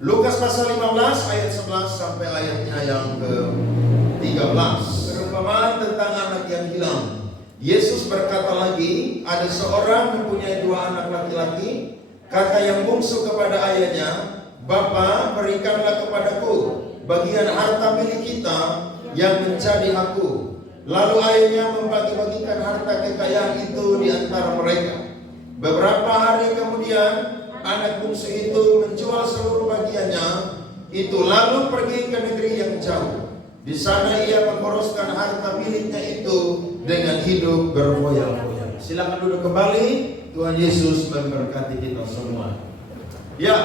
Lukas pasal 15 ayat 11 sampai ayatnya yang ke-13. Perumpamaan tentang anak yang hilang. Yesus berkata lagi, ada seorang mempunyai 2 anak laki-laki. Kata yang bungsu kepada ayahnya, Bapa, berikanlah kepadaku bagian harta milik kita yang menjadi hakku. Lalu ayahnya membagi-bagikan harta kekayaan itu di antara mereka. Beberapa hari kemudian anak bungsu itu menjual seluruh bagiannya itu lalu pergi ke negeri yang jauh. Di sana ia memboroskan harta miliknya itu dengan hidup berfoya-foya. Silakan duduk kembali. Tuhan Yesus memberkati kita semua. Ya,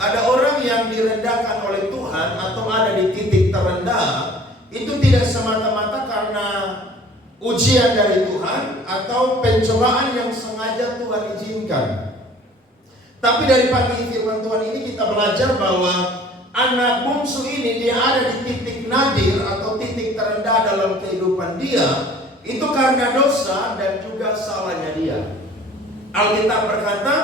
ada orang yang direndahkan oleh Tuhan atau ada di titik terendah itu tidak semata-mata karena ujian dari Tuhan atau pencobaan yang sengaja Tuhan izinkan. Tapi dari pagi firman Tuhan ini kita belajar bahwa anak bungsu ini dia ada di titik nadir atau titik terendah dalam kehidupan dia. Itu karena dosa dan juga salahnya dia. Alkitab berkata,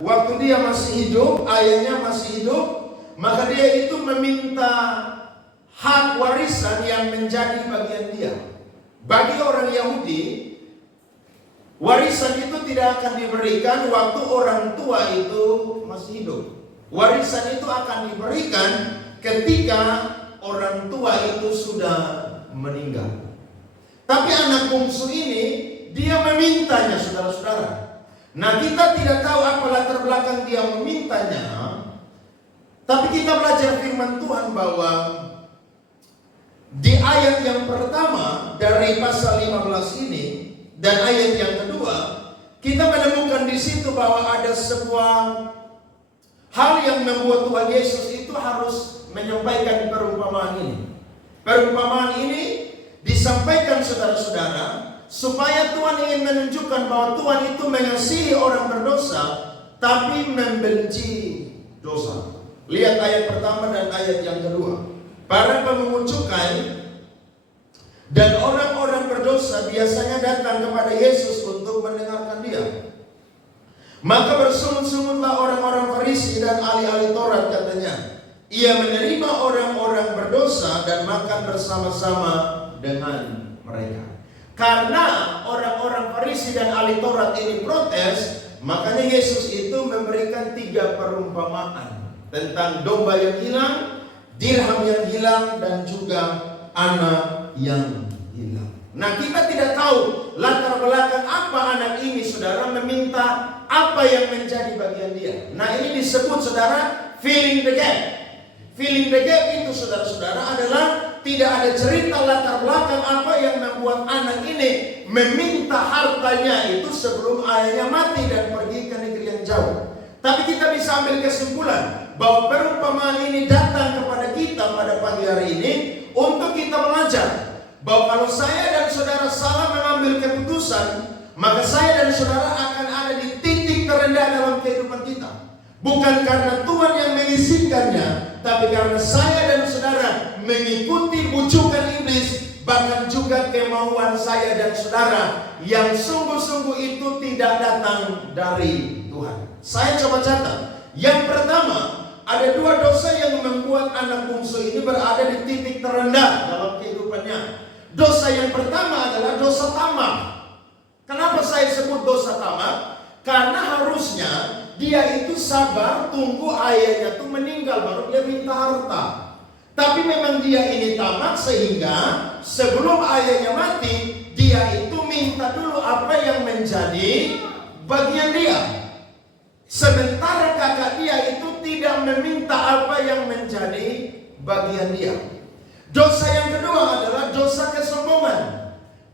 waktu dia masih hidup, ayahnya masih hidup, maka dia itu meminta hak warisan yang menjadi bagian dia. Bagi orang Yahudi, warisan itu tidak akan diberikan waktu orang tua itu masih hidup. Warisan itu akan diberikan ketika orang tua itu sudah meninggal. Tapi anak bungsu ini, dia memintanya, saudara-saudara. Nah, kita tidak tahu apa latar belakang dia memintanya. Tapi kita belajar firman Tuhan bahwa di ayat yang pertama dari pasal 15 ini dan ayat yang kedua, kita menemukan di situ bahwa ada sebuah hal yang membuat Tuhan Yesus itu harus menyampaikan perumpamaan ini. Perumpamaan ini disampaikan saudara-saudara supaya Tuhan ingin menunjukkan bahwa Tuhan itu mengasihi orang berdosa tapi membenci dosa. Lihat ayat pertama dan ayat yang kedua. Para pemungut cukai dan orang-orang berdosa biasanya datang kepada Yesus untuk mendengarkan dia. Maka bersungut-sungutlah orang-orang Farisi dan ahli-ahli Taurat, katanya, ia menerima orang-orang berdosa dan makan bersama-sama dengan mereka. Karena orang-orang Farisi dan ahli Taurat ini protes, makanya Yesus itu memberikan 3 perumpamaan tentang domba yang hilang, dirham yang hilang, dan juga anak yang hilang. Nah, kita tidak tahu latar belakang apa anak ini, saudara, meminta apa yang menjadi bagian dia. Nah, ini disebut, saudara, filling the gap. Filling the gap itu, saudara-saudara, adalah tidak ada cerita latar belakang apa yang membuat anak ini meminta hartanya itu sebelum ayahnya mati dan pergi ke negeri yang jauh. Tapi kita bisa ambil kesimpulan bahwa perumpamaan ini datang kepada kita pada pagi hari ini untuk kita belajar bahwa kalau saya dan saudara salah mengambil keputusan, maka saya dan saudara akan ada di titik terendah dalam kehidupan kita. Bukan karena Tuhan yang mengizinkannya, tapi karena saya dan saudara mengikuti bujukan iblis, bahkan juga kemauan saya dan saudara yang sungguh-sungguh itu tidak datang dari Tuhan. Saya coba catat. Yang pertama, ada 2 dosa yang membuat anak bungsu ini berada di titik terendah dalam kehidupannya. Dosa yang pertama adalah dosa tamak. Kenapa saya sebut dosa tamak? Karena harusnya dia itu sabar tunggu ayahnya itu meninggal baru dia minta harta. Tapi memang dia ini tamak sehingga sebelum ayahnya mati dia itu minta dulu apa yang menjadi bagian dia. Sementara kakak dia itu tidak meminta apa yang menjadi bagian dia. Dosa yang kedua adalah dosa kesombongan.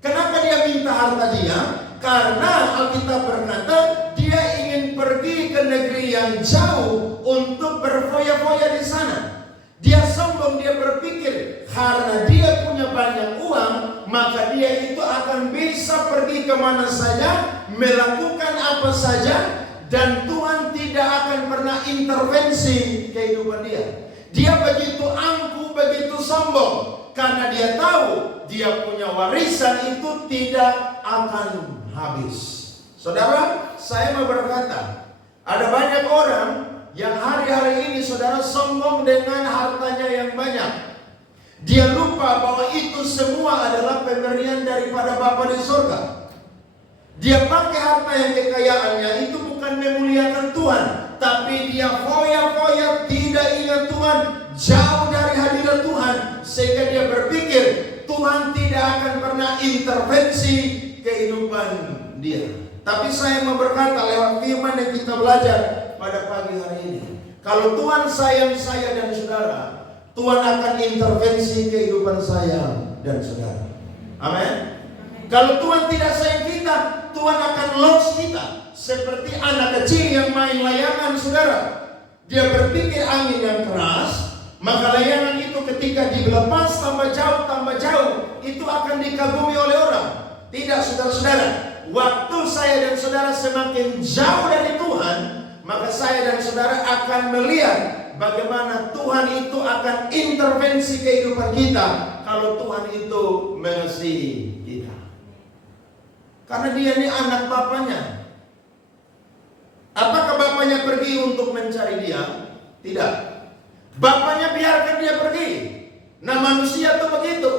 Kenapa dia minta harta dia? Karena Alkitab berkata dia ingin pergi ke negeri yang jauh untuk berfoya-foya di sana. Dia sombong, dia berpikir karena dia punya banyak uang, maka dia itu akan bisa pergi kemana saja, melakukan apa saja, dan Tuhan tidak akan pernah intervensi kehidupan dia. Dia begitu angkuh, begitu sombong, karena dia tahu dia punya warisan itu tidak akan habis. Saudara, saya mau berkata, ada banyak orang yang hari-hari ini saudara sombong dengan hartanya yang banyak. Dia lupa bahwa itu semua adalah pemberian daripada Bapa di surga. Dia pakai harta yang kekayaannya itu bukan memuliakan Tuhan, tapi dia foya-foya, tidak ingat Tuhan, jauh dari hadirat Tuhan, sehingga dia berpikir Tuhan tidak akan pernah intervensi kehidupan dia. Tapi saya mau berkata lewat firman yang kita belajar pada pagi hari ini, kalau Tuhan sayang saya dan saudara, Tuhan akan intervensi kehidupan saya dan saudara. Amin. Kalau Tuhan tidak sayang kita, Tuhan akan lost kita. Seperti anak kecil yang main layangan, saudara. Dia berpikir angin yang keras, maka layangan itu ketika dilepas tambah jauh, itu akan dikagumi oleh orang. Tidak, saudara-saudara. Waktu saya dan saudara semakin jauh dari Tuhan, maka saya dan saudara akan melihat bagaimana Tuhan itu akan intervensi kehidupan kita kalau Tuhan itu mengasihi kita. Karena dia ini anak bapaknya. Apakah bapaknya pergi untuk mencari dia? Tidak. Bapaknya biarkan dia pergi. Nah, manusia tuh begitu.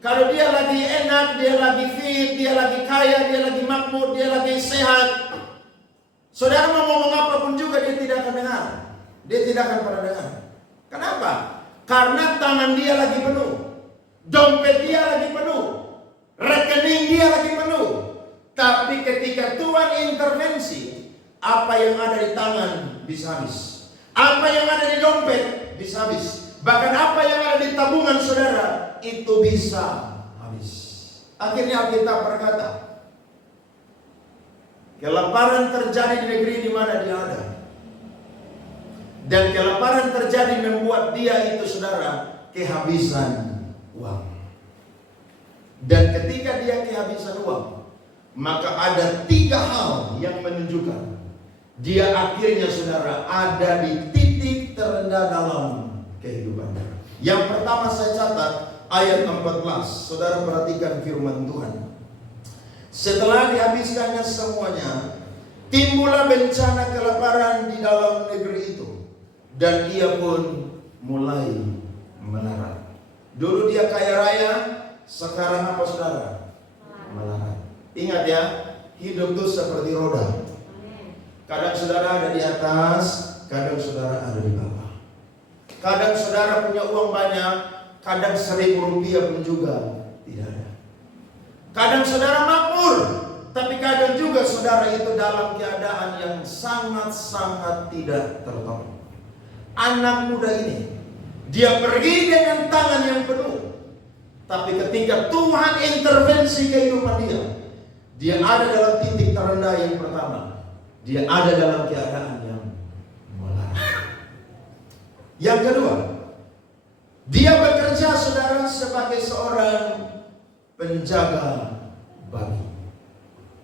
Kalau dia lagi enak, dia lagi fit, dia lagi kaya, dia lagi makmur, dia lagi sehat, saudara mau ngomong apapun juga dia tidak akan dengar. Dia tidak akan pernah dengar. Kenapa? Karena tangan dia lagi penuh, dompet dia lagi penuh, rekening dia lagi penuh. Tapi ketika Tuhan intervensi, apa yang ada di tangan bisa habis, apa yang ada di dompet bisa habis, bahkan apa yang ada di tabungan saudara itu bisa habis. Akhirnya Alkitab berkata, kelaparan terjadi di negeri di mana dia ada. Dan kelaparan terjadi membuat dia itu saudara kehabisan uang. Dan ketika dia kehabisan uang, maka ada 3 hal yang menunjukkan dia akhirnya saudara ada di titik terendah dalam kehidupannya. Yang pertama saya catat ayat 14. Saudara perhatikan firman Tuhan. Setelah dihabiskannya semuanya, timbullah bencana kelaparan di dalam negeri itu, dan ia pun mulai melarat. Dulu dia kaya raya, sekarang apa saudara? Melarat. Ingat ya, hidup itu seperti roda. Kadang saudara ada di atas, kadang saudara ada di bawah. Kadang saudara punya uang banyak, kadang 1.000 rupiah pun juga tidak ada. Kadang saudara makmur, tapi kadang juga saudara itu dalam keadaan yang sangat-sangat tidak tertolong. Anak muda ini, dia pergi dengan tangan yang penuh, tapi ketika Tuhan intervensi kehidupan dia ada dalam titik terendah yang pertama. Dia ada dalam keadaan yang melarat. Yang kedua, dia bekerja saudara sebagai seorang penjaga babi.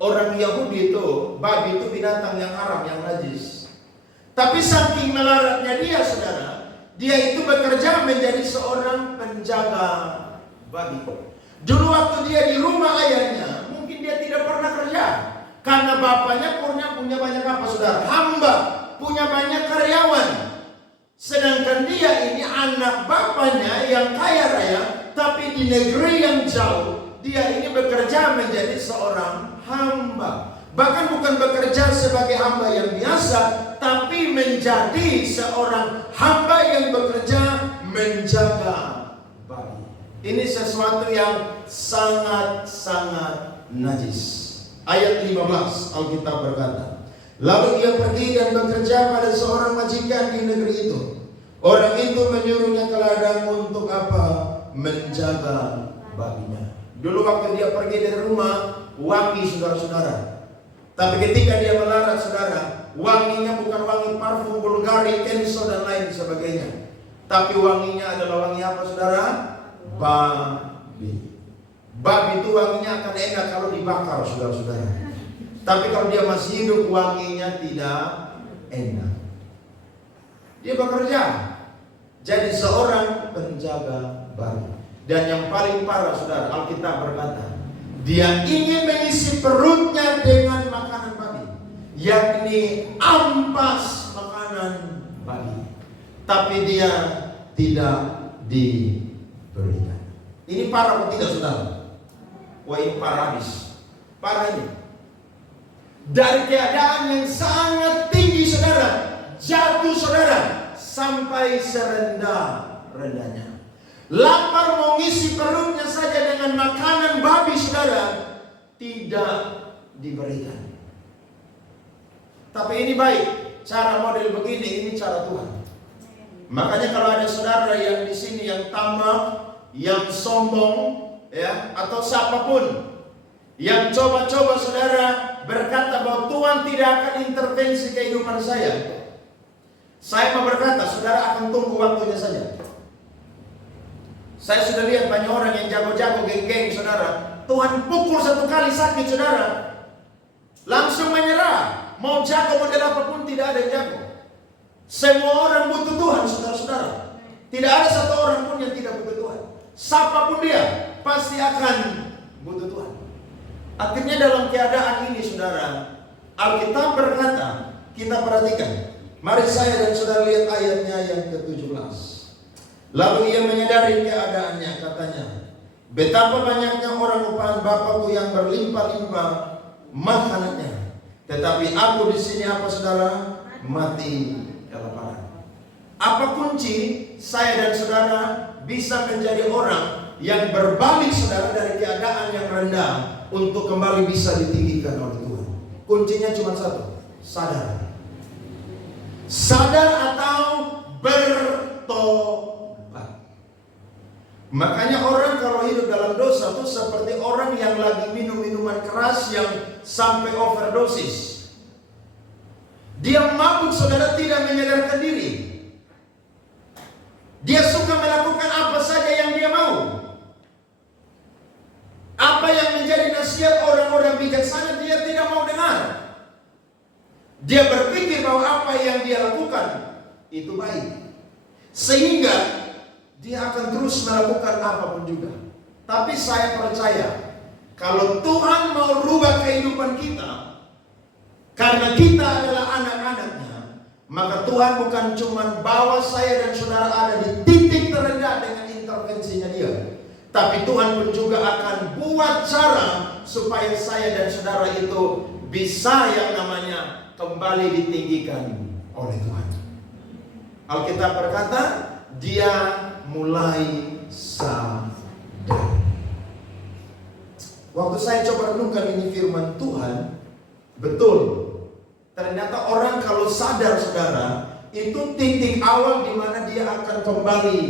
Orang Yahudi itu, babi itu binatang yang haram, yang najis. Tapi saking melaratnya dia saudara, dia itu bekerja menjadi seorang penjaga babi. Dulu waktu dia di rumah ayahnya, mungkin dia tidak pernah kerja. Karena bapaknya punya banyak apa saudara? Hamba, punya banyak karyawan. Sedangkan dia ini anak bapaknya yang kaya raya, tapi di negeri yang jauh, dia ini bekerja menjadi seorang hamba. Bahkan bukan bekerja sebagai hamba yang biasa, tapi menjadi seorang hamba yang bekerja menjaga babi. Ini sesuatu yang sangat-sangat najis. Ayat 15 Alkitab berkata, lalu ia pergi dan bekerja pada seorang majikan di negeri itu. Orang itu menyuruhnya ke ladang untuk apa? Menjaga babinya. Dulu waktu dia pergi dari rumah, wangi saudara-saudara. Tapi ketika dia melarat saudara, wanginya bukan wangi parfum Bulgari, Kenzo dan lain sebagainya. Tapi wanginya adalah wangi apa saudara? Babi. Babi itu wanginya akan enak kalau dibakar saudara-saudara. Tapi kalau dia masih hidup wanginya tidak enak. Dia bekerja jadi seorang penjaga babi. Dan yang paling parah saudara, Alkitab berkata, dia ingin mengisi perutnya dengan makanan babi, yakni ampas makanan bagi, tapi dia tidak diberikan. Ini parah atau tidak, saudara? Wah, ini parah habis. Parah ini. Dari keadaan yang sangat tinggi, saudara, jatuh saudara sampai serendah-rendahnya. Lapar mau ngisi perutnya saja dengan makanan babi, saudara, tidak diberikan. Tapi ini baik, cara model begini, ini cara Tuhan. Makanya kalau ada saudara yang di sini yang tamak, yang sombong, ya, atau siapapun yang coba-coba saudara berkata bahwa Tuhan tidak akan intervensi kehidupan saya mau berkata, saudara akan tunggu waktunya saja. Saya sudah lihat banyak orang yang jago-jago, geng-geng, saudara. Tuhan pukul satu kali sakit, saudara, langsung menyerah. Mau jago model apapun tidak ada yang jago. Semua orang butuh Tuhan, saudara-saudara. Tidak ada satu orang pun yang tidak butuh Tuhan. Siapapun dia pasti akan butuh Tuhan. Akhirnya dalam keadaan ini, saudara, Alkitab berkata, kita perhatikan. Mari saya dan saudara lihat ayatnya yang ke-17. Lalu ia menyadari keadaannya, katanya, betapa banyaknya orang upahan Bapakku yang berlimpah-limpah makanannya, tetapi aku di sini apa, saudara? Mati kelaparan. Apa kunci saya dan saudara bisa menjadi orang yang berbalik, saudara, dari keadaan yang rendah untuk kembali bisa ditinggikan oleh Tuhan? Kuncinya cuma satu, sadar. Sadar atau bertobat. Makanya orang kalau hidup dalam dosa itu seperti orang yang lagi minum minuman keras yang sampai overdosis. Dia mabuk, saudara, tidak menyadarkan diri. Dia suka melakukan apa saja yang dia mau. Apa yang menjadi nasihat orang-orang bijaksana dia tidak mau dengar. Dia berpikir bahwa apa yang dia lakukan itu baik, sehingga dia akan terus melakukan apapun juga. Tapi saya percaya, kalau Tuhan mau rubah kehidupan kita, karena kita adalah anak-anaknya, maka Tuhan bukan cuma bawa saya dan saudara ada di titik terendah dengan intervensinya dia, tapi Tuhan pun juga akan buat cara supaya saya dan saudara itu bisa yang namanya kembali ditinggikan oleh Tuhan. Alkitab berkata, dia mulai sadar. Waktu saya coba renungkan ini firman Tuhan, betul. Ternyata orang kalau sadar, saudara, itu titik awal di mana dia akan kembali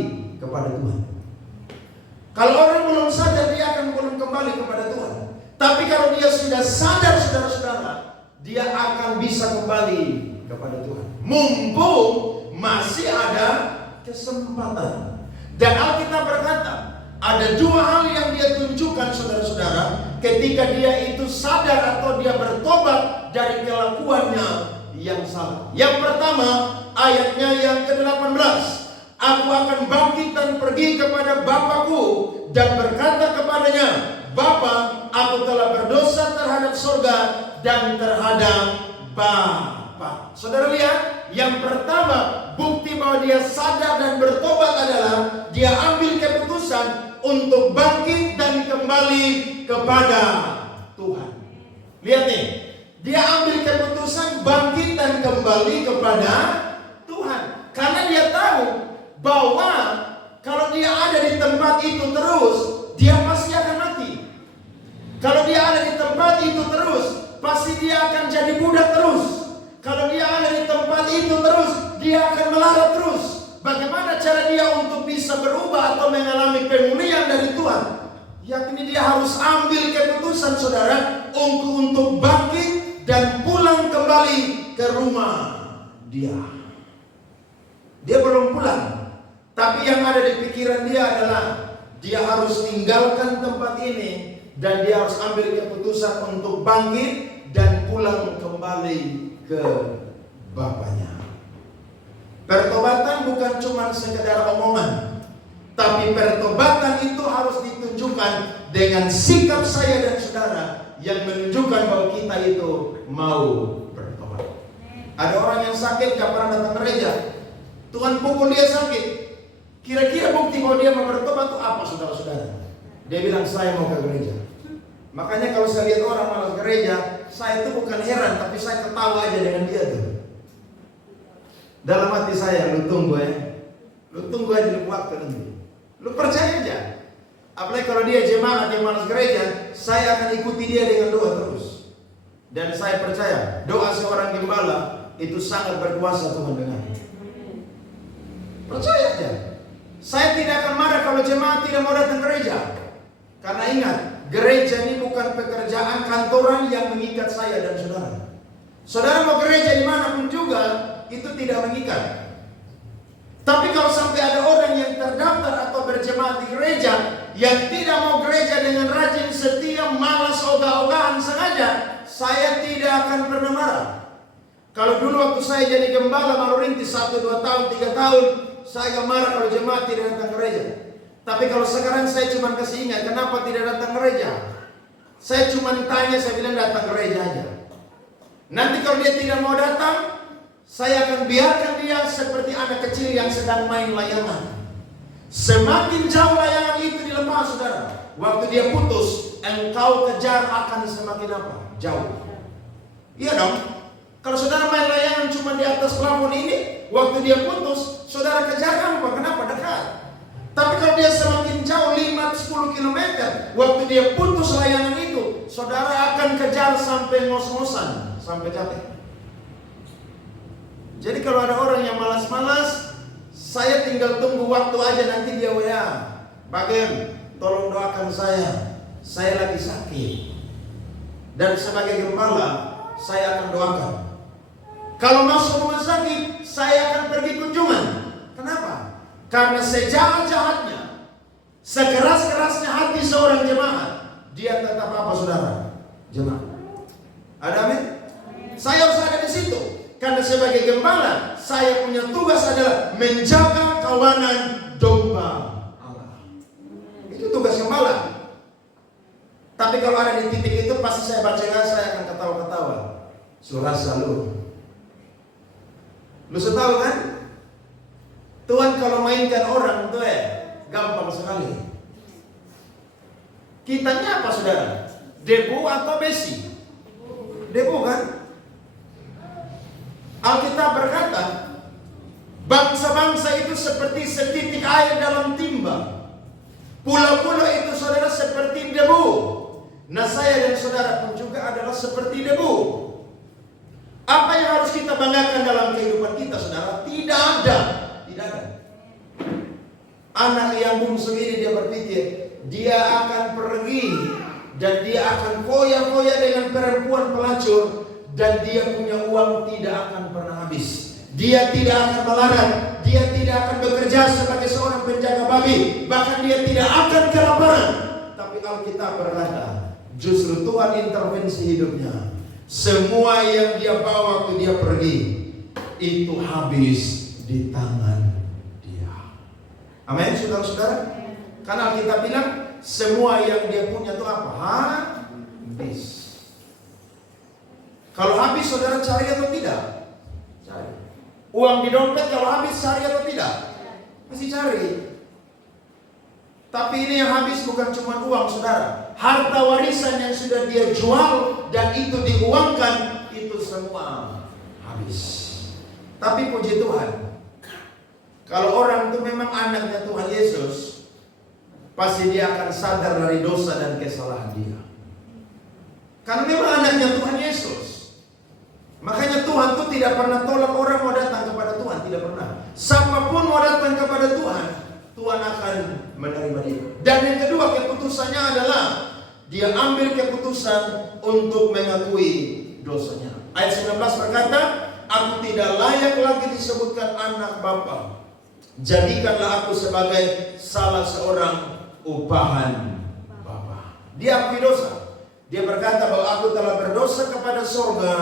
kepada Tuhan. Kalau orang belum sadar, dia akan belum kembali kepada Tuhan. Tapi kalau dia sudah sadar, saudara-saudara, dia akan bisa kembali kepada Tuhan. Mumpung masih ada kesempatan. Dan Alkitab berkata, ada dua hal yang dia tunjukkan, saudara-saudara, ketika dia itu sadar atau dia bertobat dari kelakuannya yang salah. Yang pertama, ayatnya yang ke-18. Aku akan bangkit dan pergi kepada Bapakku dan berkata kepadanya, Bapa, aku telah berdosa terhadap surga dan terhadap Bapa. Saudara lihat, yang pertama bukti bahwa dia sadar dan bertobat adalah dia ambil keputusan untuk bangkit dan kembali kepada Tuhan. Lihat nih, dia ambil keputusan bangkit dan kembali kepada Tuhan, karena dia tahu bahwa kalau dia ada di tempat itu terus, dia pasti akan mati. Kalau dia ada di tempat itu terus, pasti dia akan jadi budak terus. Kalau dia ada di tempat itu terus, dia akan melarat terus. Bagaimana cara dia untuk bisa berubah atau mengalami pemulihan dari Tuhan? Yakni dia harus ambil keputusan, saudara, untuk bangkit dan pulang kembali ke rumah dia. Dia belum pulang, tapi yang ada di pikiran dia adalah dia harus tinggalkan tempat ini dan dia harus ambil keputusan untuk bangkit dan pulang kembali ke Bapaknya. Pertobatan bukan cuma sekedar omongan, tapi pertobatan itu harus ditunjukkan dengan sikap saya dan saudara yang menunjukkan bahwa kita itu mau bertobat. Ada orang yang sakit gak pernah datang gereja, Tuhan pukul dia sakit. Kira-kira bukti bahwa dia mau bertobat itu apa, saudara-saudara? Dia bilang, saya mau ke gereja. Makanya kalau saya lihat orang malas gereja, saya itu bukan heran, tapi saya ketawa aja dengan dia tuh. Dalam hati saya, lu tunggu ya. Lu tunggu aja lu waktu nanti. Lu percaya aja. Apalagi kalau dia jemaat yang malas gereja, saya akan ikuti dia dengan doa terus. Dan saya percaya, doa seorang gembala itu sangat berkuasa Tuhan dengar. Percaya aja. Saya tidak akan marah kalau jemaat tidak mau datang gereja. Karena ingat, gereja ini bukan pekerjaan kantoran yang mengikat saya dan saudara. Saudara mau gereja dimanapun juga, itu tidak mengikat. Tapi kalau sampai ada orang yang terdaftar atau berjemaat di gereja yang tidak mau gereja dengan rajin, setia, malas, ogah-ogahan sengaja, saya tidak akan pernah marah. Kalau dulu waktu saya jadi gembala baru rintis 1, 2 tahun, 3 tahun, saya gak marah kalau jemaat tidak datang gereja. Tapi kalau sekarang saya cuma kasih ingat, kenapa tidak datang gereja? Saya cuma tanya, saya bilang datang gereja aja. Nanti kalau dia tidak mau datang, saya akan biarkan dia seperti anak kecil yang sedang main layangan. Semakin jauh layangan itu dilepas, saudara, waktu dia putus, engkau kejar akan semakin apa? Jauh. Iya dong. Kalau saudara main layangan cuma di atas plafon ini, waktu dia putus, saudara kejar apa? Kenapa? Dekat. Tapi kalau dia semakin jauh 5-10 km, waktu dia putus layangan itu, saudara akan kejar sampai ngos-ngosan, sampai capek. Jadi kalau ada orang yang malas-malas, saya tinggal tunggu waktu aja, nanti dia WA. Bagem, tolong doakan saya lagi sakit. Dan sebagai gembala, saya akan doakan. Kalau masuk rumah sakit, saya akan pergi kunjungan. Kenapa? Karena sejahat-jahatnya, sekeras-kerasnya hati seorang jemaat, dia tetap apa, saudara? Jemaat. Ada amin? Saya harus ada di situ. Karena sebagai gembala, saya punya tugas adalah menjaga kawanan domba Allah. Itu tugas gembala. Tapi kalau ada di titik itu, pasti saya baca, saya akan ketawa-ketawa. Surasa lu tahu kan? Tuhan kalau mainkan orang tuh gampang sekali. Kitanya apa, saudara? Debu atau besi? Debu kan? Alkitab berkata, bangsa-bangsa itu seperti setitik air dalam timba. Pulau-pulau itu, saudara, seperti debu. Nah, saya dan saudara pun juga adalah seperti debu. Apa yang harus kita banggakan dalam kehidupan kita, saudara? Tidak ada. Tidak ada. Anak yang bungsu ini dia berpikir, dia akan pergi dan dia akan foya-foya dengan perempuan pelacur. Dan dia punya uang tidak akan pernah habis. Dia tidak akan melarat. Dia tidak akan bekerja sebagai seorang penjaga babi. Bahkan dia tidak akan kelaparan. Tapi Alkitab berkata, justru Tuhan intervensi hidupnya. Semua yang dia bawa waktu dia pergi, itu habis di tangan dia. Amin, saudara-saudara. Karena Alkitab bilang, semua yang dia punya itu apa? Habis. Kalau habis, saudara cari atau tidak? Cari. Uang di dompet kalau habis, cari atau tidak? Masih cari. Tapi ini yang habis bukan cuma uang, saudara. Harta warisan yang sudah dia jual dan itu diuangkan, itu semua habis. Tapi puji Tuhan, kalau orang itu memang anaknya Tuhan Yesus, pasti dia akan sadar dari dosa dan kesalahan dia. Karena memang anaknya Tuhan Yesus. Makanya Tuhan tuh tidak pernah tolak orang mau datang kepada Tuhan, tidak pernah. Siapapun mau datang kepada Tuhan, Tuhan akan menerima dia. Dan yang kedua, keputusannya adalah dia ambil keputusan untuk mengakui dosanya. Ayat 19 berkata, aku tidak layak lagi disebutkan anak Bapa. Jadikanlah aku sebagai salah seorang upahan Bapa. Dia akui dosa. Dia berkata bahwa aku telah berdosa kepada surga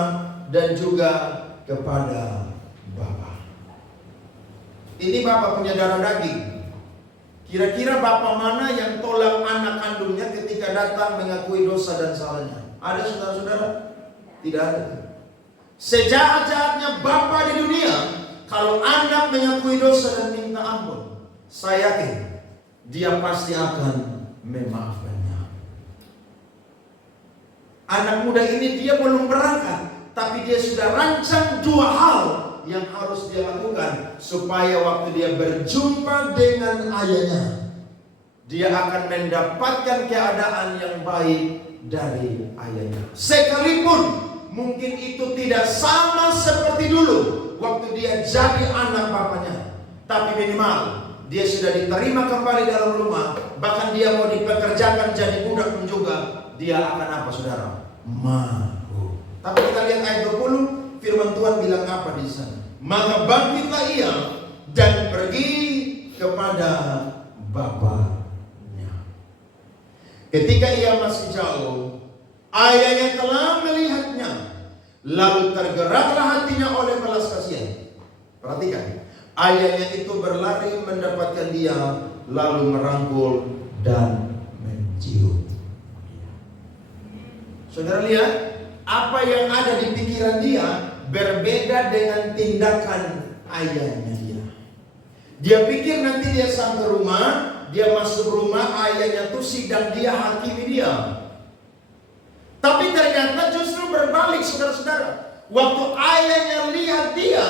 dan juga kepada Bapa. Ini Bapa punya darah daging. Kira-kira Bapa mana yang tolak anak kandungnya ketika datang mengakui dosa dan salahnya? Ada, saudara-saudara? Tidak ada. Sejahat-jahatnya Bapa di dunia, kalau anak mengakui dosa dan minta ampun, saya yakin dia pasti akan memaafkannya. Anak muda ini dia belum berangkat, tapi dia sudah rancang 2 hal yang harus dia lakukan supaya waktu dia berjumpa dengan ayahnya, dia akan mendapatkan keadaan yang baik dari ayahnya. Sekalipun mungkin itu tidak sama seperti dulu waktu dia jadi anak bapaknya, tapi minimal dia sudah diterima kembali dalam rumah. Bahkan dia mau dipekerjakan jadi budak pun juga, dia akan apa saudara? Mau. Tapi kita lihat ayat 20, firman Tuhan bilang apa di sana? Maka bangkitlah ia dan pergi kepada bapaknya. Ketika ia masih jauh, ayahnya telah melihatnya, lalu tergeraklah hatinya oleh belas kasihan. Perhatikan, ayahnya itu berlari mendapatkan dia, lalu merangkul dan mencium. Saudara lihat, apa yang ada di pikiran dia berbeda dengan tindakan ayahnya dia. Dia pikir nanti dia sampai rumah, dia masuk rumah, ayahnya tuh sidang dia, hakimi dia. Tapi ternyata justru berbalik, saudara-saudara. Waktu ayahnya lihat dia,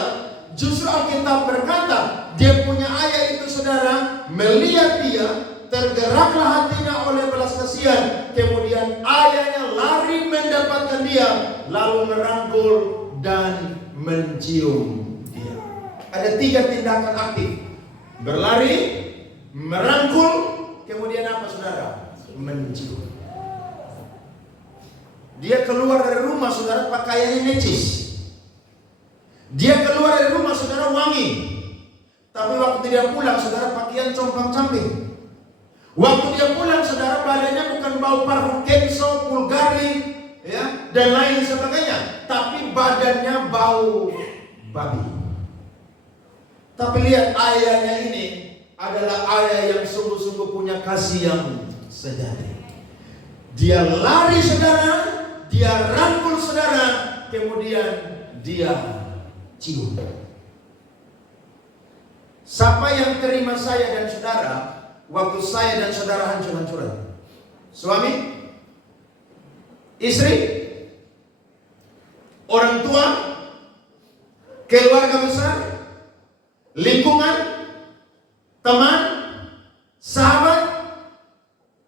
justru Alkitab berkata, dia punya ayah itu saudara, melihat dia, tergeraklah hatinya oleh belas kasihan. Kemudian ayahnya lari mendapatkan dia, lalu merangkul dan mencium dia. Ada 3 tindakan aktif: berlari, merangkul, kemudian apa saudara? Mencium. Dia keluar dari rumah saudara, pakaiannya necis. Dia keluar dari rumah saudara, wangi. Tapi waktu dia pulang saudara, pakaian compang-camping. Waktu dia pulang saudara, badannya bukan bau parfum Kenzo, Bulgari, ya, dan lain sebagainya, tapi badannya bau babi. Tapi lihat, ayahnya ini adalah ayah yang sungguh-sungguh punya kasih yang sejati. Dia lari saudara, dia rangkul saudara, kemudian dia cium. Siapa yang terima saya dan saudara waktu saya dan saudara hancur-hancuran? Suami, istri, orang tua, keluarga besar, lingkungan, teman, sahabat?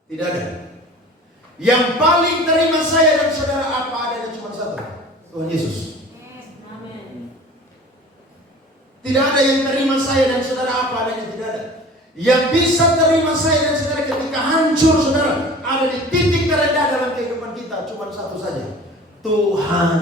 Tidak ada. Yang paling terima saya dan saudara apa adanya cuma satu, Tuhan Yesus. Tidak ada yang terima saya dan saudara apa adanya, tidak ada. Yang bisa terima saya dan saudara ketika hancur saudara, ada di titik terendah dalam kehidupan kita, cuma satu saja, Tuhan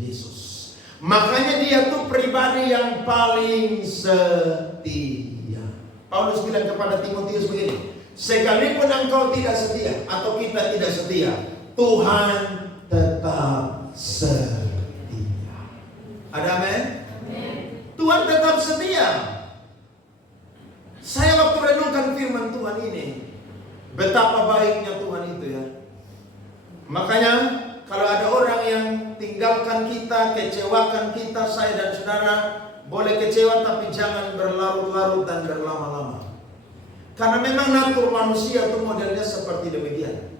Yesus. Makanya dia tuh pribadi yang paling setia. Paulus bilang kepada Timotius begini, sekalipun engkau tidak setia atau kita tidak setia, Tuhan tetap setia. Ada amin? Tuhan tetap setia. Saya waktu renungkan firman Tuhan ini, betapa baiknya Tuhan itu ya. Makanya kalau ada orang yang tinggalkan kita, kecewakan kita, saya dan saudara boleh kecewa, tapi jangan berlarut-larut dan berlama-lama. Karena memang natur manusia itu modelnya seperti demikian.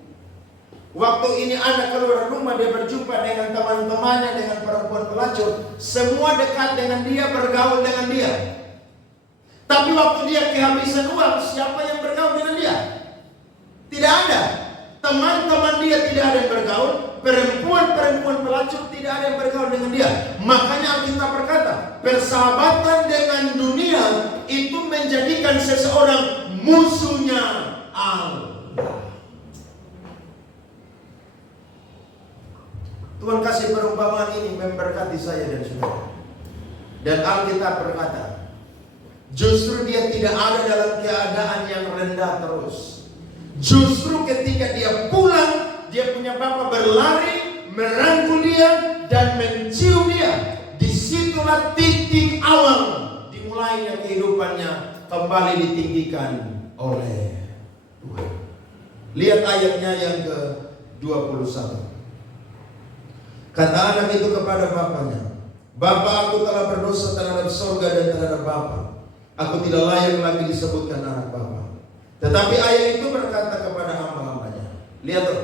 Waktu ini anak keluar rumah, dia berjumpa dengan teman-temannya, dengan perempuan pelacur, semua dekat dengan dia, bergaul dengan dia. Tapi waktu dia kehabisan uang, siapa yang bergaul dengan dia? Tidak ada. Teman-teman dia tidak ada yang bergaul, perempuan-perempuan pelacur tidak ada yang bergaul dengan dia. Makanya Alkitab berkata, persahabatan dengan dunia itu menjadikan seseorang musuhnya Allah. Tuhan kasih perumpamaan ini memberkati saya dan saudara. Dan Alkitab berkata, justru dia tidak ada dalam keadaan yang rendah terus. Justru ketika dia pulang, dia punya bapa berlari, merangkul dia dan mencium dia. Disitulah titik awal dimulainya kehidupannya kembali ditinggikan oleh Tuhan. Lihat ayatnya yang ke-21. Kata anak itu kepada bapaknya, Bapa, aku telah berdosa terhadap sorga dan terhadap Bapa. Aku tidak layak lagi disebutkan anak Bapa. Tetapi ayah itu berkata kepada hamba-hambanya. Lihat tuh,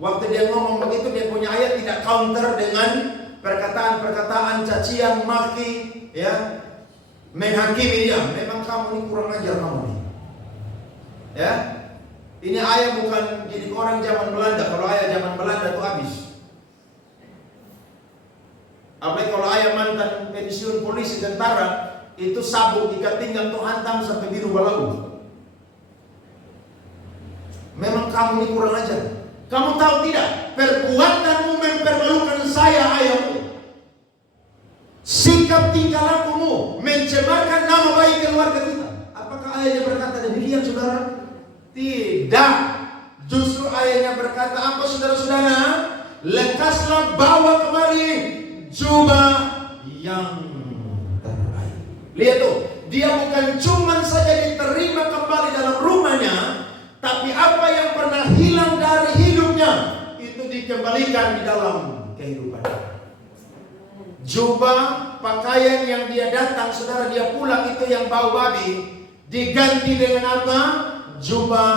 waktu dia ngomong begitu, dia punya ayat tidak counter dengan perkataan-perkataan cacian, maki, ya, menghakimi dia. Memang kamu ini kurang ajar kamu nih. Ya, ini ayah bukan jadi orang zaman Belanda. Kalau ayah zaman Belanda tuh habis. Apalagi kalau ayah mantan pensiun polisi tentara, itu sabuk ikat pinggang tuh hantam sampai biru balagu. Memang kamu ini kurang ajar. Kamu tahu tidak, perbuatanmu mempermalukan saya, ayahmu. Sikap tingkah lakumu mencemarkan nama baik keluarga kita. Apakah ayahnya berkata demikian, saudara? Tidak. Justru ayahnya berkata apa, saudara-saudara? Lekaslah bawa kemari jubah yang terbaik. Lihat tuh, dia bukan cuma saja diterima kembali dalam rumahnya, tapi apa yang pernah hilang dari hidupnya itu dikembalikan di dalam kehidupannya. Jubah, pakaian yang dia datang, saudara, dia pulang itu yang bau babi, diganti dengan apa? Jubah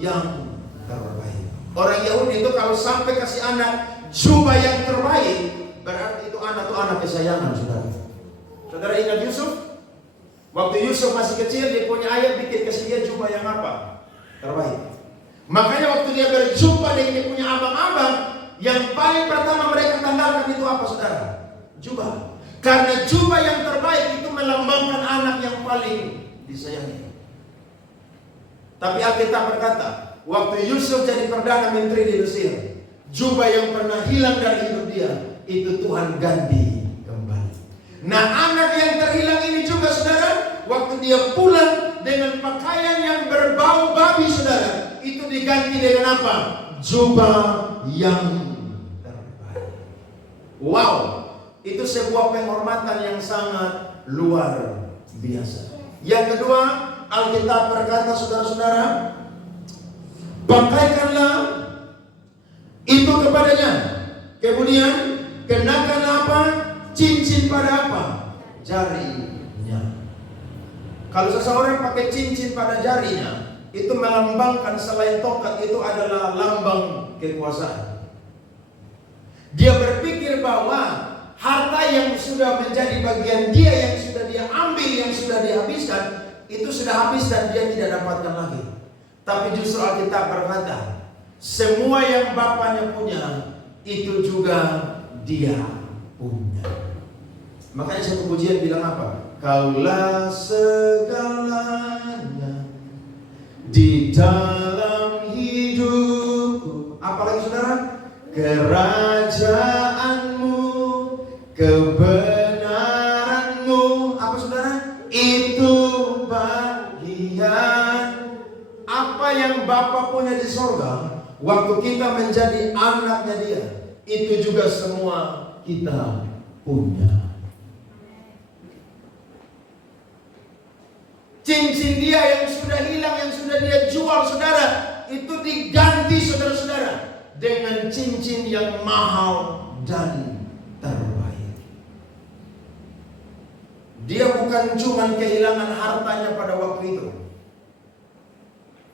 yang terbaik. Orang Yahudi itu kalau sampai kasih anak jubah yang terbaik, berarti itu anak kesayangan, saudara. Saudara ingat Yusuf? Waktu Yusuf masih kecil, dia punya ayah bikin kasih dia jubah yang apa? Terbaik. Makanya waktu dia berjumpa dengan dia punya abang-abang, yang paling pertama mereka tanggalkan itu apa, saudara? Jubah. Karena jubah yang terbaik itu melambangkan anak yang paling disayangi. Tapi Alkitab berkata, waktu Yusuf jadi perdana menteri di Mesir, jubah yang pernah hilang dari hidup dia, itu Tuhan ganti kembali. Nah, anak yang terhilang ini juga, saudara, waktu dia pulang dengan pakaian yang berbau babi, saudara, itu diganti dengan apa? Jubah yang terbaik. Wow, itu sebuah penghormatan yang sangat luar biasa. Yang kedua, Alkitab berkata, saudara-saudara, pakaikanlah itu kepadanya. Kemudian kenakan apa? Cincin pada apa? Jarinya. Kalau seseorang pakai cincin pada jarinya, itu melambangkan selain tongkat itu adalah lambang kekuasaan. Dia berpikir bahwa harta yang sudah menjadi bagian dia, yang sudah dia ambil, yang sudah dia habiskan, itu sudah habis dan dia tidak dapatkan lagi. Tapi justru Alkitab berkata, semua yang bapaknya punya, itu juga dia punya. Makanya satu pujian bilang apa? Kaulah segalanya di dalam hidupku. Apalagi, saudara? Kerajaanmu, kebenaranmu. Apa, saudara? Itu bagian. Apa yang Bapa punya di sorga, waktu kita menjadi anaknya dia, itu juga semua kita punya. Cincin dia yang sudah hilang, yang sudah dia jual, saudara, itu diganti, saudara-saudara, dengan cincin yang mahal dan terbaik. Dia bukan cuma kehilangan hartanya pada waktu itu,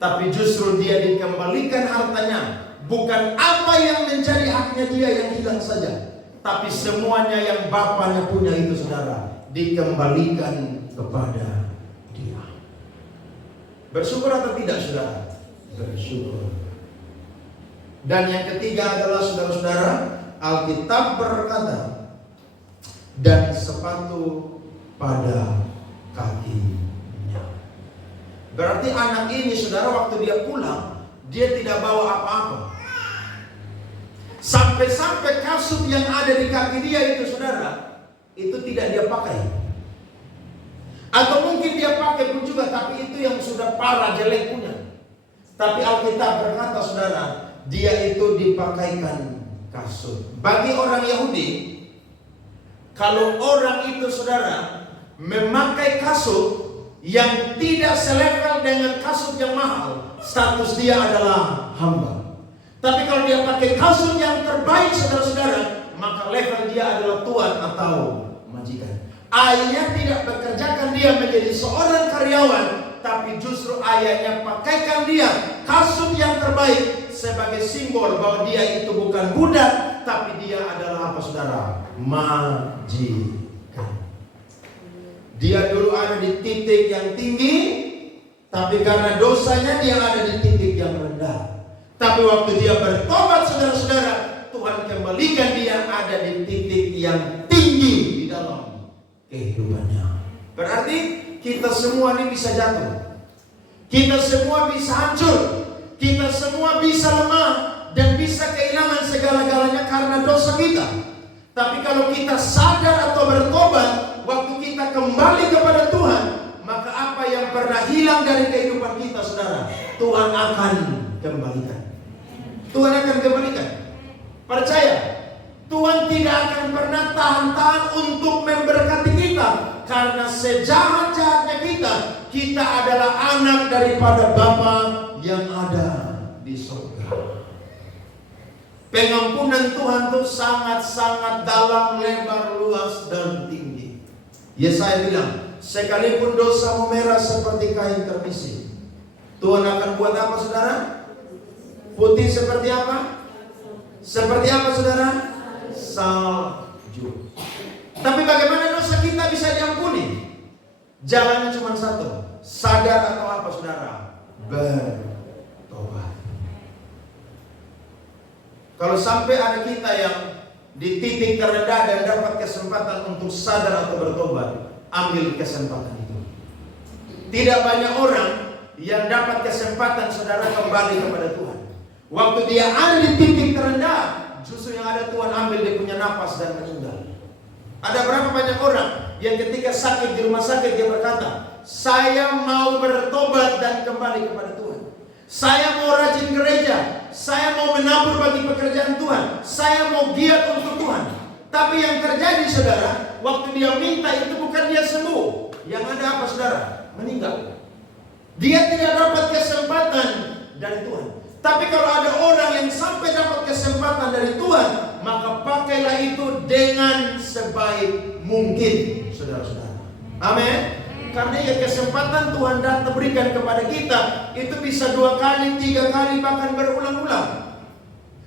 tapi justru dia dikembalikan hartanya. Bukan apa yang menjadi haknya dia yang hilang saja, tapi semuanya yang bapaknya punya itu, saudara, dikembalikan kepada dia. Bersyukur atau tidak, saudara? Bersyukur. Dan yang ketiga adalah, saudara-saudara, Alkitab berkata, dan sepatu pada kakinya. Berarti anak ini, saudara, waktu dia pulang, dia tidak bawa apa-apa. Sampai-sampai kasut yang ada di kaki dia itu, saudara, itu tidak dia pakai. Atau mungkin dia pakai pun juga, tapi itu yang sudah parah jelek punya. Tapi Alkitab berkata, saudara, dia itu dipakaikan kasut. Bagi orang Yahudi, kalau orang itu, saudara, memakai kasut yang tidak selevel dengan kasut yang mahal, status dia adalah hamba. Tapi kalau dia pakai kasut yang terbaik, saudara-saudara, maka level dia adalah tuan atau majikan. Ayahnya tidak bekerjakan dia menjadi seorang karyawan, tapi justru ayahnya pakaikan dia kasut yang terbaik sebagai simbol bahwa dia itu bukan budak, tapi dia adalah apa saudara? Majikan. Dia dulu ada di titik yang tinggi, tapi karena dosanya dia ada di titik yang rendah. Tapi waktu dia bertobat saudara-saudara, Tuhan kembalikan dia ada di titik yang tinggi di dalam kehidupannya. Berarti kita semua ini bisa jatuh, kita semua bisa hancur, kita semua bisa lemah dan bisa kehilangan segala-galanya karena dosa kita. Tapi kalau kita sadar atau bertobat, waktu kita kembali kepada Tuhan, maka apa yang pernah hilang dari kehidupan kita saudara, Tuhan akan kembalikan. Tuhan akan kembalikan. Percaya, Tuhan tidak akan pernah tahan-tahan untuk memberkati kita. Karena sejahat-jahatnya kita adalah anak daripada Bapa yang ada di surga. Pengampunan Tuhan itu sangat-sangat dalam, lebar, luas, dan tinggi. Yesaya bilang, sekalipun dosamu merah seperti kain terpisih, Tuhan akan buat apa saudara? Putih seperti apa? Seperti apa saudara? Salju. Tapi bagaimana dosa kita bisa diampuni? Jalannya cuma satu. Sadar atau apa saudara? Bertobat. Kalau sampai ada kita yang di titik terendah dan dapat kesempatan untuk sadar atau bertobat, ambil kesempatan itu. Tidak banyak orang yang dapat kesempatan saudara kembali kepada Tuhan. Waktu dia ada di titik terendah, justru yang ada Tuhan ambil dia punya napas dan meninggal. Ada berapa banyak orang yang ketika sakit di rumah sakit dia berkata, saya mau bertobat dan kembali kepada Tuhan. Saya mau rajin gereja, saya mau menabur bagi pekerjaan Tuhan, saya mau giat untuk Tuhan. Tapi yang terjadi saudara, waktu dia minta itu bukan dia sembuh. Yang ada apa saudara? Meninggal. Dia tidak dapat kesempatan dari Tuhan. Tapi kalau ada orang yang sampai dapat kesempatan dari Tuhan, maka pakailah itu dengan sebaik mungkin, saudara-saudara. Amin. Karena ya kesempatan Tuhan datang berikan kepada kita itu bisa 2 kali, 3 kali, bahkan berulang-ulang.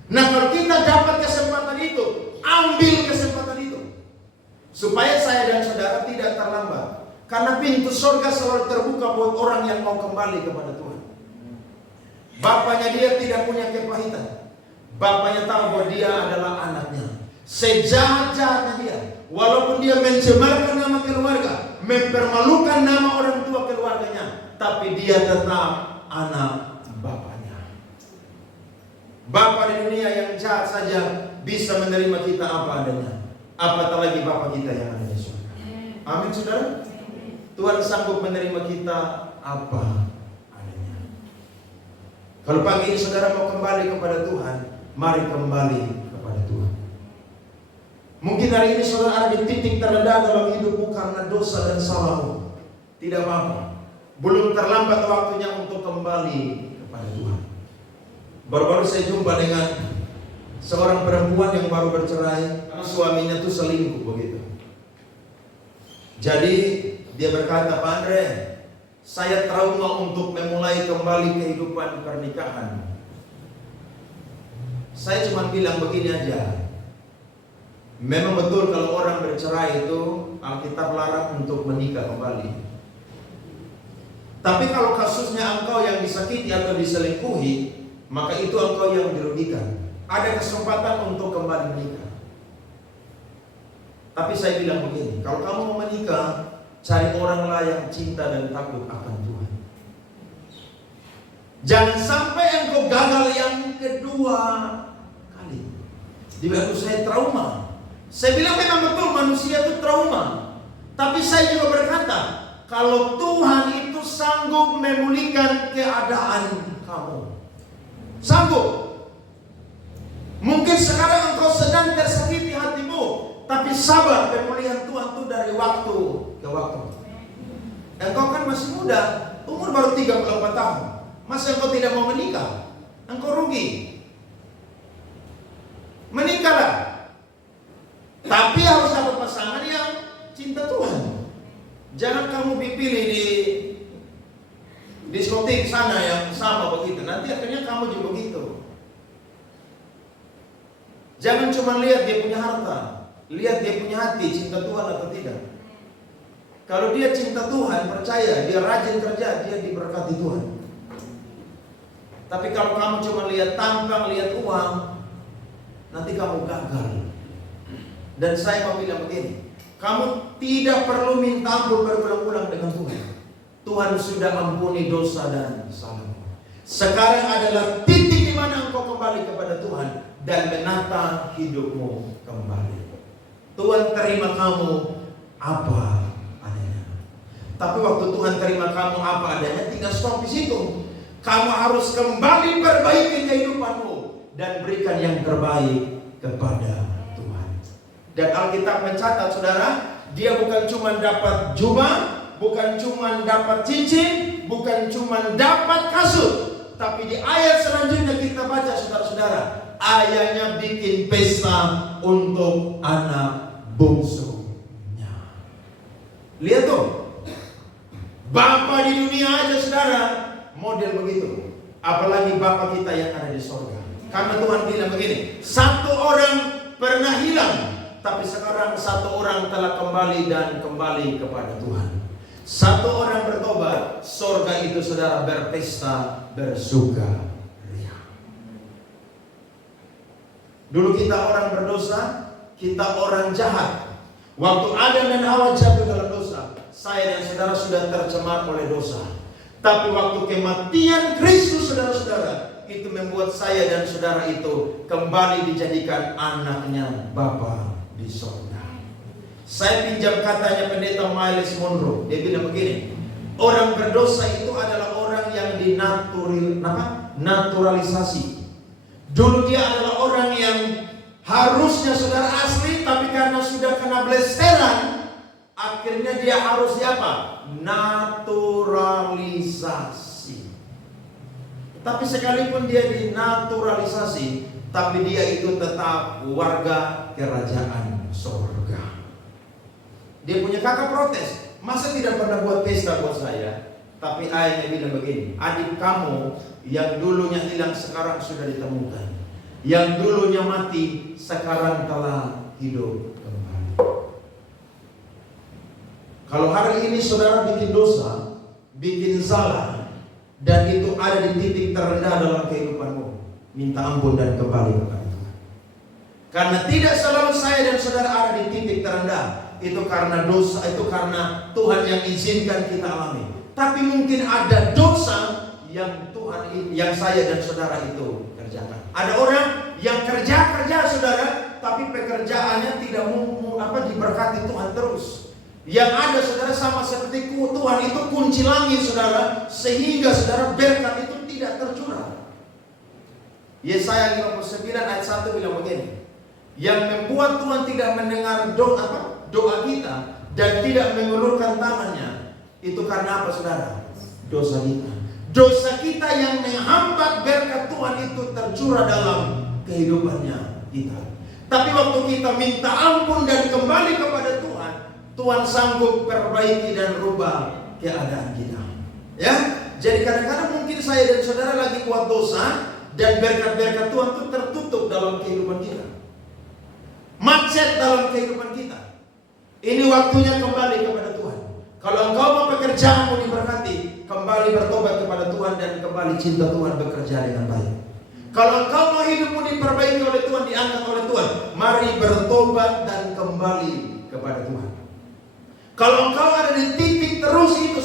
Nah kalau kita dapat kesempatan itu, ambil kesempatan itu, supaya saya dan saudara tidak terlambat. Karena pintu surga selalu terbuka buat orang yang mau kembali kepada Tuhan. Bapaknya dia tidak punya kepahitan. Bapaknya tahu bahwa dia adalah anaknya. Sejahat-jahatnya dia, walaupun dia mencemarkan nama keluarga, mempermalukan nama orang tua keluarganya, tapi dia tetap anak bapaknya. Bapak di dunia yang jahat saja bisa menerima kita apa adanya, apatah lagi Bapak kita yang ada di surga. Amin saudara. Tuhan sanggup menerima kita apa. Kalau pagi ini saudara mau kembali kepada Tuhan, mari kembali kepada Tuhan. Mungkin hari ini saudara ada di titik terendah dalam hidupmu karena dosa dan salahmu. Tidak apa-apa. Belum terlambat waktunya untuk kembali kepada Tuhan. Baru-baru saya jumpa dengan seorang perempuan yang baru bercerai karena suaminya tuh selingkuh begitu. Jadi dia berkata, Pak Andre, saya trauma untuk memulai kembali kehidupan pernikahan. Saya cuma bilang begini aja. Memang betul kalau orang bercerai itu Alkitab larang untuk menikah kembali. Tapi kalau kasusnya engkau yang disakiti atau diselingkuhi, maka itu engkau yang dirugikan. Ada kesempatan untuk kembali menikah. Tapi saya bilang begini, kalau kamu mau menikah, cari oranglah yang cinta dan takut akan Tuhan. Jangan sampai engkau gagal yang kedua kali. Di waktu saya trauma. Saya bilang memang betul manusia itu trauma. Tapi saya juga berkata, kalau Tuhan itu sanggup memulihkan keadaan kamu, sanggup. Mungkin sekarang engkau sedang tersakiti hatimu, tapi sabar, pemulihan Tuhan itu dari waktu ke waktu. Engkau kan masih muda, umur baru 34 tahun. Masa engkau tidak mau menikah? Engkau rugi. Menikahlah. Tapi harus dapat pasangan yang cinta Tuhan. Jangan kamu dipilih di diskotik sana yang sama begitu. Nanti akhirnya kamu juga begitu. Jangan cuma lihat dia punya harta, lihat dia punya hati, cinta Tuhan atau tidak. Kalau dia cinta Tuhan, percaya, dia rajin kerja, dia diberkati Tuhan. Tapi kalau kamu cuma lihat tampang, lihat uang, nanti kamu gagal. Dan saya mau bilang begini, kamu tidak perlu minta ampun berulang-ulang dengan Tuhan. Tuhan sudah ampuni dosa dan salahmu. Sekarang adalah titik di mana engkau kembali kepada Tuhan dan menata hidupmu kembali. Tuhan terima kamu apa adanya. Tapi waktu Tuhan terima kamu apa adanya, tinggal stop di situ. Kamu harus kembali perbaiki kehidupanmu dan berikan yang terbaik kepada Tuhan. Dan Alkitab mencatat, saudara, dia bukan cuma dapat jubah, bukan cuma dapat cincin, bukan cuma dapat kasut. Tapi di ayat selanjutnya kita baca, saudara-saudara, ayahnya bikin pesta untuk anak bungsunya. Lihat tuh, Bapa di dunia aja, saudara, model begitu. Apalagi Bapa kita yang ada di sorga. Karena Tuhan bilang begini, satu orang pernah hilang, tapi sekarang satu orang telah kembali dan kembali kepada Tuhan. Satu orang bertobat, sorga itu, saudara, berpesta, bersuka ria. Dulu kita orang berdosa, kita orang jahat. Waktu Adam dan Hawa jatuh dalam dosa, saya dan saudara sudah tercemar oleh dosa. Tapi waktu kematian Kristus, saudara-saudara, itu membuat saya dan saudara itu kembali dijadikan anaknya Bapa di sorga. Saya pinjam katanya pendeta Miles Monroe. Dia bilang begini, orang berdosa itu adalah orang yang dinaturalisasi. Dulu dia adalah orang yang harusnya saudara asli, tapi karena sudah kena blesteran, akhirnya dia harus apa? Naturalisasi. Tapi sekalipun dia dinaturalisasi, tapi dia itu tetap warga kerajaan surga. Dia punya kakak protes, masa tidak pernah buat pesta buat saya? Tapi ayahnya bilang begini, adik kamu yang dulunya hilang sekarang sudah ditemukan, yang dulunya mati sekarang telah hidup kembali. Kalau hari ini saudara bikin dosa, bikin salah, dan itu ada di titik terendah dalam kehidupanmu, minta ampun dan kembali kepada Tuhan. Karena tidak selalu saya dan saudara ada di titik terendah. Itu karena dosa, itu karena Tuhan yang izinkan kita alami. Tapi mungkin ada dosa yang Tuhan, yang saya dan saudara itu kerjakan. Ada orang yang kerja saudara, tapi pekerjaannya tidak diberkati Tuhan terus. Yang ada saudara sama seperti Tuhan itu kunci langit, saudara, sehingga saudara berkat itu tidak tercurah. Yesaya 59 ayat 1 bilang begini, yang membuat Tuhan tidak mendengar doa kita dan tidak mengulurkan tangannya, itu karena apa, saudara? Dosa kita. Dosa kita yang menghambat berkat Tuhan itu tercurah dalam kehidupannya kita. Tapi waktu kita minta ampun dan kembali kepada Tuhan, Tuhan sanggup perbaiki dan rubah keadaan kita. Ya, jadi kadang-kadang mungkin saya dan saudara lagi buat dosa dan berkat-berkat Tuhan itu tertutup dalam kehidupan kita, macet dalam kehidupan kita. Ini waktunya kembali kepada Tuhan. Kalau engkau mau pekerjaanmu diberkati, kembali bertobat kepada Tuhan dan kembali cinta Tuhan bekerja dengan baik. Kalau engkau mau hidupmu diperbaiki oleh Tuhan, diangkat oleh Tuhan, mari bertobat dan kembali kepada Tuhan. Kalau engkau ada di titik terus itu,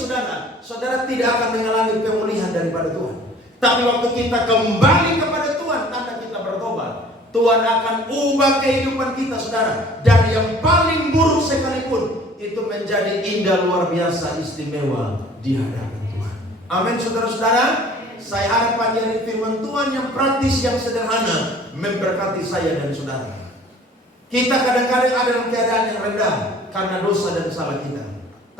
saudara tidak akan mengalami pemulihan daripada Tuhan. Tapi waktu kita kembali kepada Tuhan, tanda kita bertobat, Tuhan akan ubah kehidupan kita, saudara. Dari yang paling buruk sekalipun, itu menjadi indah, luar biasa, istimewa di hadapan Tuhan. Amin, saudara-saudara. Saya harap pelajaran firman Tuhan yang praktis, yang sederhana, memberkati saya dan saudara. Kita kadang-kadang ada dalam keadaan yang rendah karena dosa dan salah kita.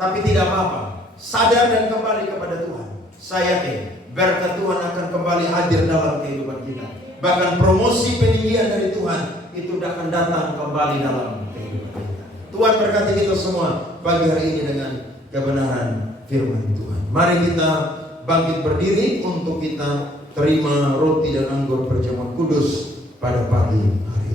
Tapi tidak apa-apa, sadar dan kembali kepada Tuhan. Saya yakin berkat Tuhan akan kembali hadir dalam kehidupan kita. Bahkan promosi peninggian dari Tuhan itu akan datang kembali dalam kehidupan kita. Tuhan berkati kita semua pagi hari ini dengan kebenaran firman Tuhan. Mari kita bangkit berdiri untuk kita terima roti dan anggur perjamuan kudus pada pagi hari